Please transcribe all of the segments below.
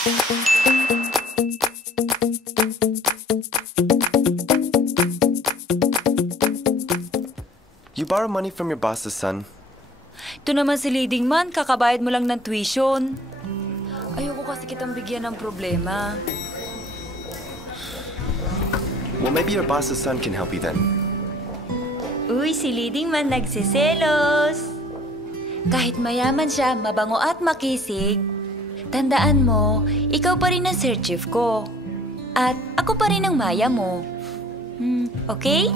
You borrow money from your boss's son? Ito naman si leading man, kakabayad mo lang ng tuition. Ayoko kasi kitang bigyan ng problema. Well, maybe your boss's son can help you then. Uy, si leading man nagsiselos. Kahit mayaman siya, mabango at makisig, tandaan mo, ikaw pa rin ang Sir Chief ko. At ako pa rin ang Maya mo. Okay?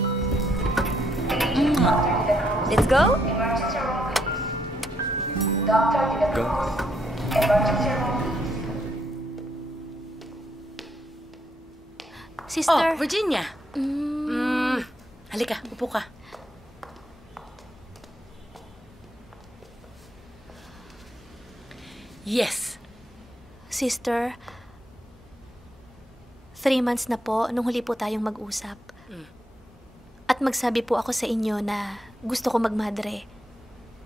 Let's go? Go. Sister. Oh, Virginia. Halika, upo ka. Yes. Sister, 3 months na po nung huli po tayong mag-usap. At magsabi po ako sa inyo na gusto ko magmadre.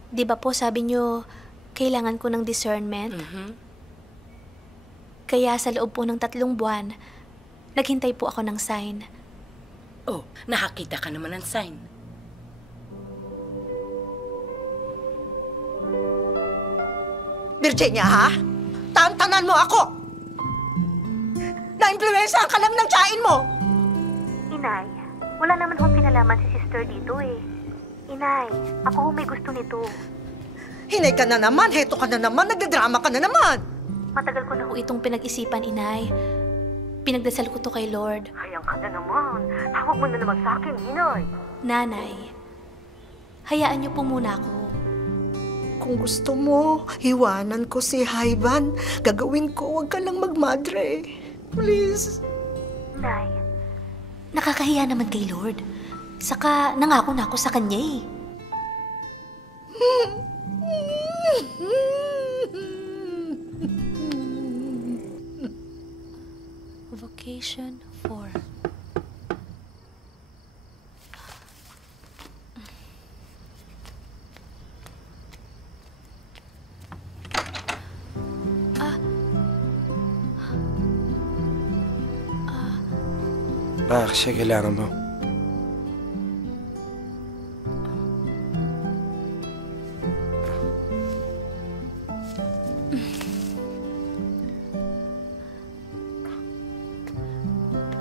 Di ba po sabi nyo, kailangan ko ng discernment? Kaya sa loob po ng 3 buwan, naghintay po ako ng sign. Oh, nakakita ka naman ng sign. Virginia, ha? Tantanan mo ako! Na-impluensyahan ka lang ng tiyain mo! Inay, wala naman hong pinalaman si sister dito eh. Inay, ako may gusto nito. Hinay ka na naman, heto ka na naman, nagdadrama ka na naman! Matagal ko na Po itong pinag-isipan, Inay. Pinagdasal ko to kay Lord. Hayang ka na naman. Tawag mo na naman sa akin, Inay. Nanay, hayaan niyo po muna ako. Kung gusto mo, hiwanan ko si Haivan. Gagawin ko, huwag ka lang magmadre. Please. Nay. Nakakahiya naman kay Lord. Saka nangako na ako sa kanya eh. Vocation 4. Siya kailangan mo.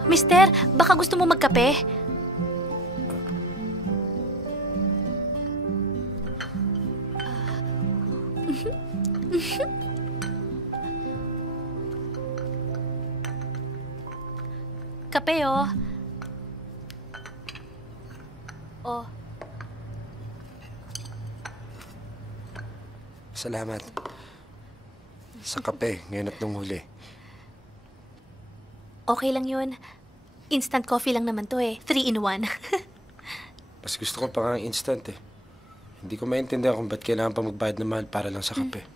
Mister, baka gusto mo magkape? Kape, oh. Oh. Salamat. Sa kape, ngayon at nung huli. Okay lang yun. Instant coffee lang naman to eh. 3-in-1. Mas gusto ko pa nga instant eh. Hindi ko maintindihan kung ba't kailangan pa magbayad ng mahal para lang sa kape.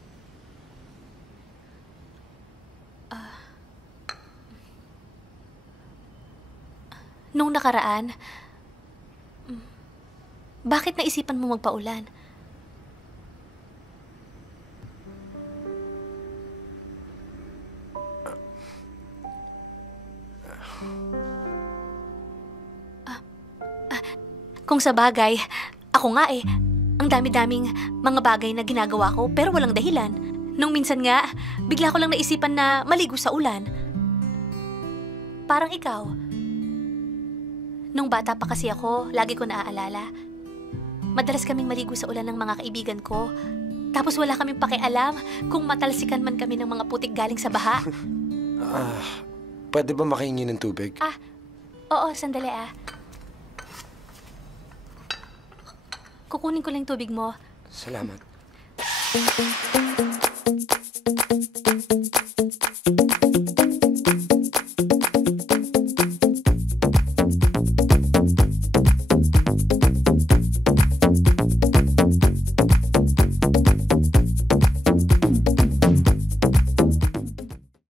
Nung nakaraan, bakit naisipan mo magpaulan? Kung sa bagay, ako nga eh, ang dami-daming mga bagay na ginagawa ko pero walang dahilan. Nung minsan nga, bigla ko lang naisipan na maligo sa ulan. Parang ikaw. Nung bata pa kasi ako, lagi ko naaalala. Madalas kaming maligo sa ulan ng mga kaibigan ko. Tapos wala kaming pakialam kung matalsikan man kami ng mga putik galing sa baha. Pwede ba makahingi ng tubig? Oo, sandali Kukunin ko lang yung tubig mo. Salamat.